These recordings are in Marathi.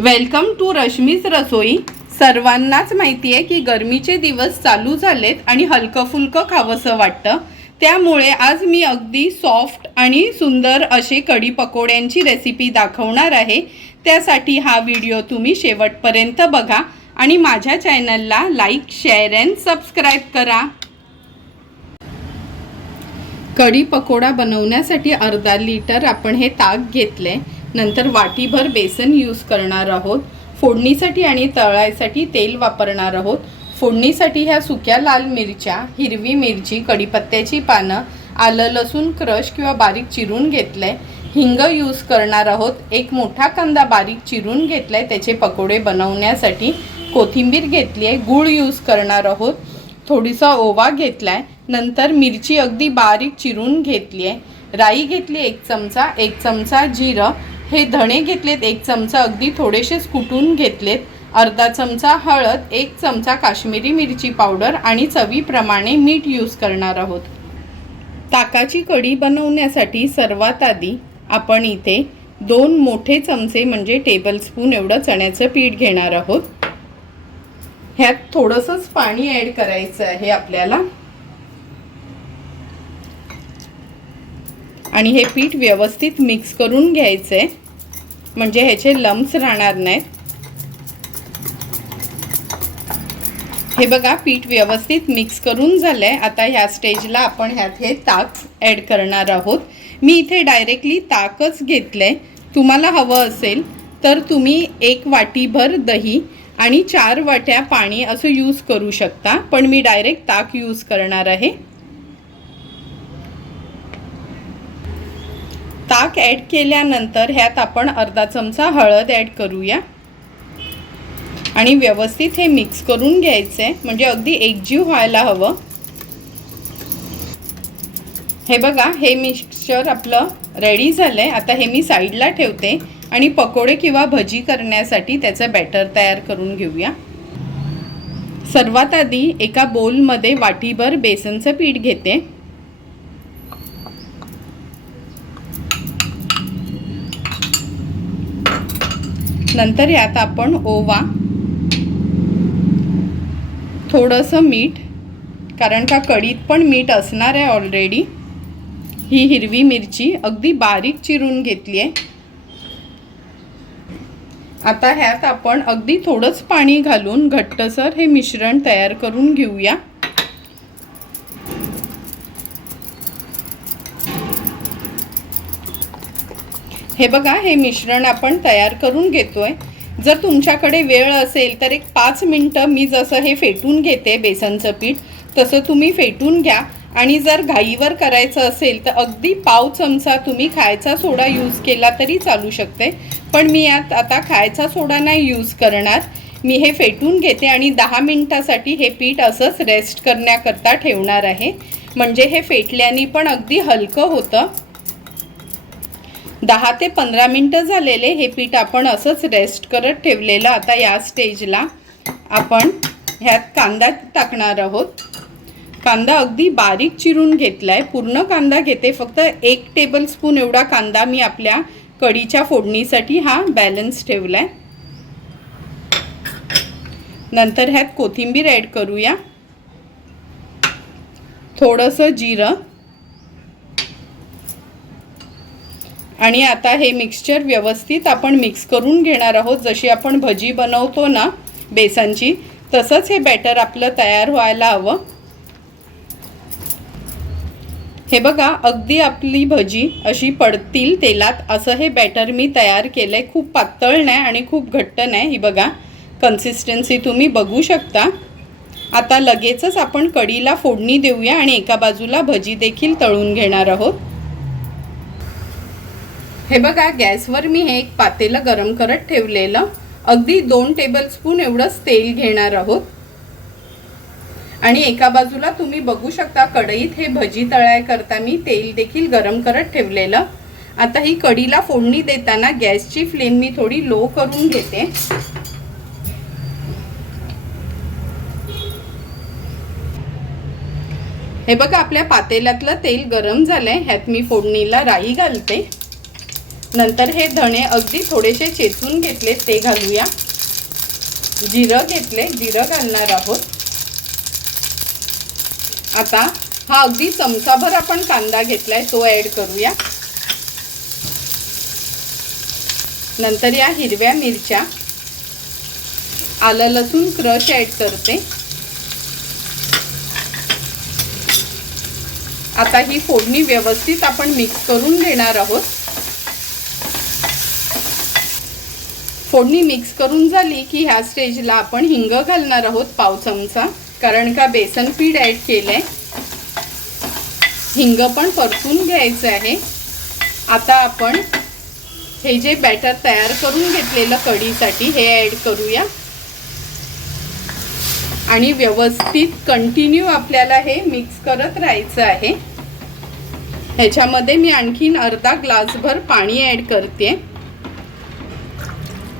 वेलकम टू रश्मीच रसोई सर्वांनाच माहिती आहे की गरमीचे दिवस चालू झालेत आणि हलकं फुलकं खावंसं वाटतं. त्यामुळे आज मी अगदी सॉफ्ट आणि सुंदर असे कढी पकोड्यांची रेसिपी दाखवणार आहे. त्यासाठी हा व्हिडिओ तुम्ही शेवटपर्यंत बघा आणि माझ्या चॅनलला लाईक शेअर अँड सबस्क्राईब करा. कढी पकोडा बनवण्यासाठी अर्धा लिटर आपण हे ताक घेतले नंतर वाटीभर बेसन यूज करणार आहोत. फोडणीसाठी आणि तळायसाठी तेल वापरणार आहोत. फोडणीसाठी ह्या सुक्या लाल मिरच्या हिरवी मिरची कढीपत्त्याची पानं आलं लसूण क्रश किंवा बारीक चिरून घेतलंय. हिंग यूज करणार आहोत. एक मोठा कांदा बारीक चिरून घेतलाय त्याचे पकोडे बनवण्यासाठी. कोथिंबीर घेतली आहे गूळ यूज करणार आहोत. थोडीसा ओवा घेतलाय. नंतर मिरची अगदी बारीक चिरून घेतली आहे राई घेतली एक चमचा एक चमचा जिरं. हे धणे घेतलेत एक चमचा अगदी थोडेसेच कुटून घेतलेत. अर्धा चमचा हळद एक चमचा काश्मीरी मिरची पावडर आणि चवीप्रमाणे मीठ यूज करणार आहोत. ताकाची कढी बनवण्यासाठी सर्वात आधी आपण इथे दोन मोठे चमचे म्हणजे टेबलस्पून एवढं चण्याचं पीठ घेणार आहोत. ह्यात थोडंसंच पाणी ॲड करायचं आहे आपल्याला. आणि हे पीठ व्यवस्थित मिक्स करून घ्यायचं. आहे म्हणजे ह्याचे लम्स राहणार नाहीत. हे बघा पीठ व्यवस्थित मिक्स करून झालं आहे आता ह्या स्टेजला आपण ह्यात हे ताक ॲड करणार आहोत. मी इथे डायरेक्टली ताकच घेतलं आहे तुम्हाला हवं असेल तर तुम्ही एक वाटीभर दही आणि चार वाट्या पाणी असं यूज करू शकता. पण मी डायरेक्ट ताक यूज करणार आहे. ताक ॲड केल्यानंतर ह्यात आपण अर्धा चमचा हळद ॲड करूया. आणि व्यवस्थित हे मिक्स करून घ्यायचं. आहे म्हणजे अगदी एकजीव व्हायला हवं. हे बघा हे मिक्सचर आपलं रेडी झालं आहे आता हे मी साईडला ठेवते. आणि पकोडे किंवा भजी करण्यासाठी त्याचं बॅटर तयार करून घेऊया. सर्वात आधी एका बोलमध्ये वाटीभर बेसनचं पीठ घेते. नंतर यात आपण ओवा थोडंसं मीठ कारण का कढीत पण मीठ असणार आहे ऑलरेडी ही हिरवी मिरची अगदी बारीक चिरून घेतली आहे. आता ह्यात आपण अगदी थोडंच पाणी घालून घट्टसर हे मिश्रण तयार करून घेऊया. हे बघा हे मिश्रण आपण तयार करून घेतो आहे जर तुमच्याकडे वेळ असेल तर एक पाच मिनटं मी जसं हे फेटून घेते बेसनचं पीठ तसं तुम्ही फेटून घ्या. आणि जर घाईवर करायचं असेल तर अगदी पाव चमचा तुम्ही खायचा सोडा यूज केला तरी चालू शकते. पण मी यात आता खायचा सोडा नाही यूज करणार. मी हे फेटून घेते आणि दहा मिनटासाठी हे पीठ असंच रेस्ट करण्याकरता ठेवणार आहे. म्हणजे हे फेटल्याने पण अगदी हलकं होतं. दहा ते पंधरा मिनटं झालेले हे पीठ आपण असंच रेस्ट करत ठेवलेलं आता या स्टेजला आपण ह्यात कांदा टाकणार आहोत. कांदा अगदी बारीक चिरून घेतला आहे पूर्ण कांदा घेते. फक्त एक टेबलस्पून एवढा कांदा मी आपल्या कढीच्या फोडणीसाठी हा बॅलन्स ठेवला आहे नंतर ह्यात कोथिंबीर ॲड करूया. थोडंसं जिरं. आणि आता हे मिक्सचर व्यवस्थित आपण मिक्स करून घेणार आहोत. जशी आपण भजी बनवतो ना बेसनची तसंच हे बॅटर आपलं तयार व्हायला हवं. हे बघा अगदी आपली भजी अशी पडतील तेलात. असं हे बॅटर मी तयार केलं आहे खूप पातळ नाही आणि खूप घट्ट नाही. ही बघा कन्सिस्टन्सी तुम्ही बघू शकता. आता लगेचच आपण कढीला फोडणी देऊया आणि एका बाजूला भजी देखील तळून घेणार आहोत. हे बघा गॅसवर मी हे एक पातेलं गरम करत ठेवलेलं. अगदी दोन टेबलस्पून एवढंच तेल घेणार आहोत. आणि एका बाजूला तुम्ही बघू शकता कढईत हे भजी तळायकरता मी तेल देखील गरम करत ठेवलेलं. आता ही कढीला फोडणी देताना गॅसची फ्लेम मी थोडी लो करून घेते. हे बघा आपल्या पातेल्यातलं तेल गरम झालंय ह्यात मी फोडणीला राई घालते. नंतर हे धणे अगदी थोडेसे चेचून घेतले ते घालूया. जिरं घेतले जिरं घालणार आहोत. आता हा अगदी चमचाभर आपण कांदा घेतलाय तो ॲड करूया. नंतर या हिरव्या मिरच्या आलं लसूण क्रश ॲड करते. आता ही फोडणी व्यवस्थित आपण मिक्स करून घेणार आहोत. फोडणी मिक्स करून झाली की ह्या स्टेजला आपण हिंग घालणार आहोत पाव चमचा. कारण का बेसन पीठ ॲड केलं आहे हिंग पण परतून घ्यायचं आहे. आता आपण हे जे बॅटर तयार करून घेतलेलं कढीसाठी हे ॲड करूया. आणि व्यवस्थित कंटिन्यू आपल्याला हे मिक्स करत राहायचं आहे. ह्याच्यामध्ये मी आणखीन अर्धा ग्लासभर पाणी ॲड करते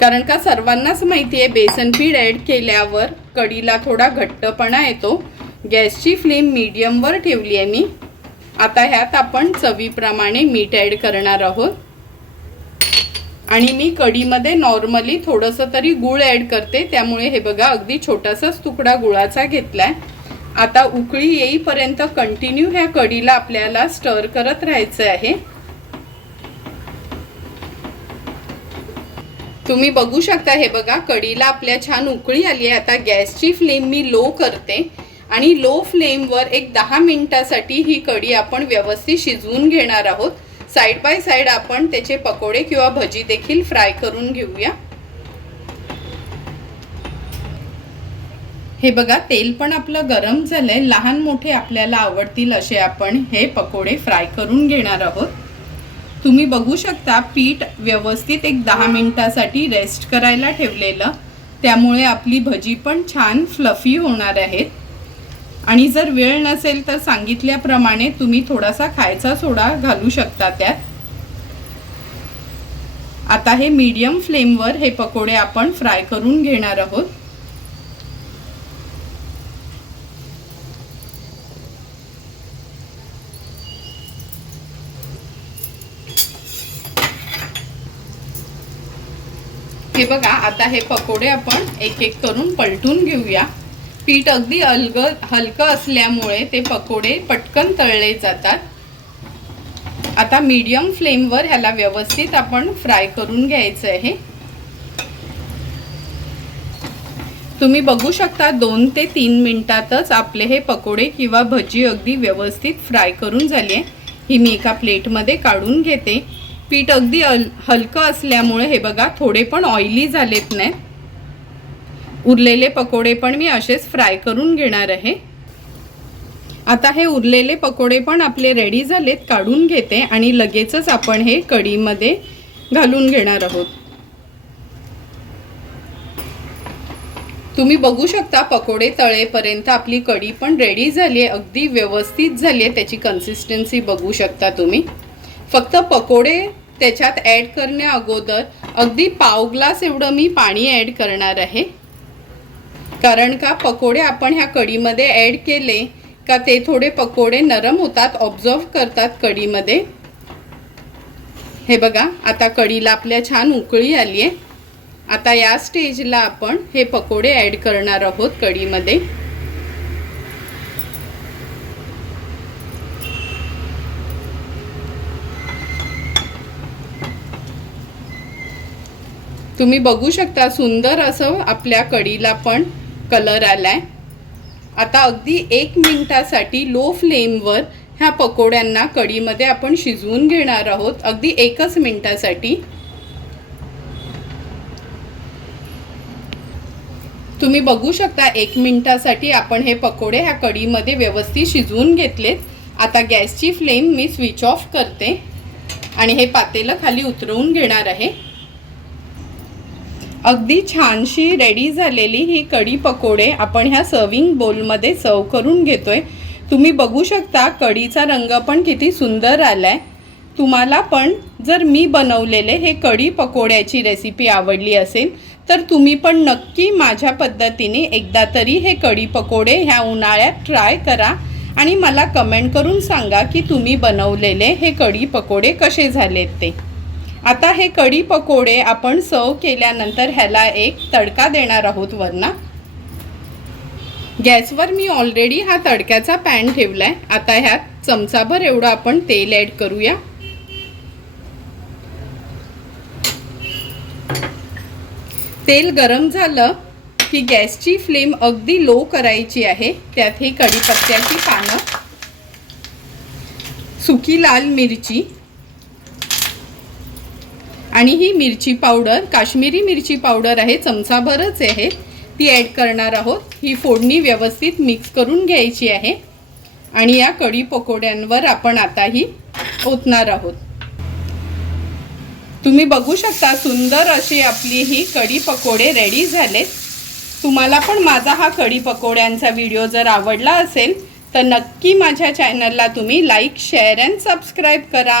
कारण का सर्वांनाच माहिती आहे बेसन पीठ ॲड केल्यावर कढीला थोडा घट्टपणा येतो. गॅसची फ्लेम मीडियमवर ठेवली आहे मी. आता ह्यात आपण चवीप्रमाणे मीठ ॲड करणार आहोत. आणि मी कढीमध्ये नॉर्मली थोडंसं तरी गूळ ॲड करते. त्यामुळे हे बघा अगदी छोटासाच तुकडा गुळाचा घेतलाय. आता उकळी येईपर्यंत कंटिन्यू ह्या कढीला आपल्याला स्टर करत राहायचं आहे. तुम्ही बघू शकता हे बघा कढीला आपल्या छान उकळी आली आहे. आता गॅसची फ्लेम मी लो करते आणि लो फ्लेमवर एक दहा मिनटासाठी ही कढी आपण व्यवस्थित शिजवून घेणार आहोत. साईड बाय साईड आपण त्याचे पकोडे किंवा भजी देखील फ्राय करून घेऊया. हे बघा तेल पण आपलं गरम झालंय. लहान मोठे आपल्याला आवडतील असे आपण हे पकोडे फ्राय करून घेणार आहोत. तुम्ही बघू शकता पीठ व्यवस्थित एक दहा मिनिटासाठी रेस्ट करायला ठेवलेलं. त्यामुळे आपली भजी पण छान फ्लफी होणार आहेत. आणि जर वेळ नसेल तर सांगितल्याप्रमाणे तुम्ही थोडासा खायचा सोडा घालू शकता त्यात. आता हे मीडियम फ्लेमवर हे पकोडे आपण फ्राय करून घेणार आहोत. हे बघा आता हे पकोडे आपण एक एक करून पलटून घेऊया. पीठ अगदी अलग हलकं असल्यामुळे ते पकोडे पटकन तळले जातात. आता मीडियम फ्लेमवर ह्याला व्यवस्थित आपण फ्राय करून घ्यायचं आहे. तुम्ही बघू शकता दोन ते तीन मिनिटातच आपले हे पकोडे किंवा भजी अगदी व्यवस्थित फ्राय करून झाली. आहे ही मी एका प्लेटमध्ये काढून घेते. पीठ अगदी अल हलकं असल्यामुळे हे बघा थोडे पण ऑइली झालेत नाही उरलेले पकोडे पण मी असेच फ्राय करून घेणार आहे. आता हे उरलेले पकोडे पण आपले रेडी झालेत काढून घेते आणि लगेचच आपण हे कढीमध्ये घालून घेणार आहोत. तुम्ही बघू शकता पकोडे तळेपर्यंत आपली कढी पण रेडी झाली आहे अगदी व्यवस्थित झाली आहे त्याची कन्सिस्टन्सी बघू शकता तुम्ही. फक्त पकोडे त्याच्यात ॲड करण्या अगोदर अगदी पाव ग्लास एवढं मी पाणी ॲड करणार आहे. कारण का पकोडे आपण ह्या कढीमध्ये ॲड केले का ते थोडे पकोडे नरम होतात ऑब्झर्व करतात कढीमध्ये. हे बघा आता कढीला आपल्या छान उकळी आली आहे आता या स्टेजला आपण हे पकोडे ॲड करणार आहोत कढीमध्ये. तुम्ही बघू शकता सुंदर असं आपल्या कढीला पण कलर आला आहे आता अगदी एक मिनटासाठी लो फ्लेमवर ह्या पकोड्यांना कढीमध्ये आपण शिजवून घेणार आहोत. अगदी एकच मिनटासाठी. तुम्ही बघू शकता एक मिनटासाठी आपण हे पकोडे ह्या कढीमध्ये व्यवस्थित शिजवून घेतलेत. आता गॅसची फ्लेम मी स्विच ऑफ करते आणि हे पातेलं खाली उतरवून घेणार आहे. अगदी छानशी रेडी झालेली ही कढी पकोडे आपण ह्या सर्विंग बोलमध्ये सर्व करून घेतोय. तुम्ही बघू शकता कढीचा रंग पण किती सुंदर आला आहे तुम्हाला पण जर मी बनवलेले हे कढी पकोड्याची रेसिपी आवडली असेल तर तुम्ही पण नक्की माझ्या पद्धतीने एकदा तरी हे कढी पकोडे ह्या उन्हाळ्यात ट्राय करा. आणि मला कमेंट करून सांगा की तुम्ही बनवलेले हे कढी पकोडे कसे झालेत ते. आता हे कढी पकोडे आपण सर्व केल्यानंतर ह्याला एक तडका देणार आहोत वरना. गॅसवर मी ऑलरेडी हा तडक्याचा पॅन ठेवलाय. आता ह्यात चमचाभर एवढं आपण तेल ॲड करूया. तेल गरम झालं की गॅसची फ्लेम अगदी लो करायची आहे. त्यात ही कढीपत्त्याची पानं सुकी लाल मिरची आणि ही मिरची पावडर काश्मीरी मिरची पावडर आहे चमचाभरच आहे. ती ॲड करणार आहोत. ही फोडणी व्यवस्थित मिक्स करून घ्यायची आहे. आणि या कढी पकोड्यांवर आपण आता ही ओतणार आहोत. तुम्ही बघू शकता सुंदर अशी आपली ही कढी पकोडे रेडी झालेत. तुम्हाला पण माझा हा कढी पकोड्यांचा व्हिडिओ जर आवडला असेल तर नक्की माझ्या चॅनलला तुम्ही लाईक शेअर अँड सबस्क्राईब करा.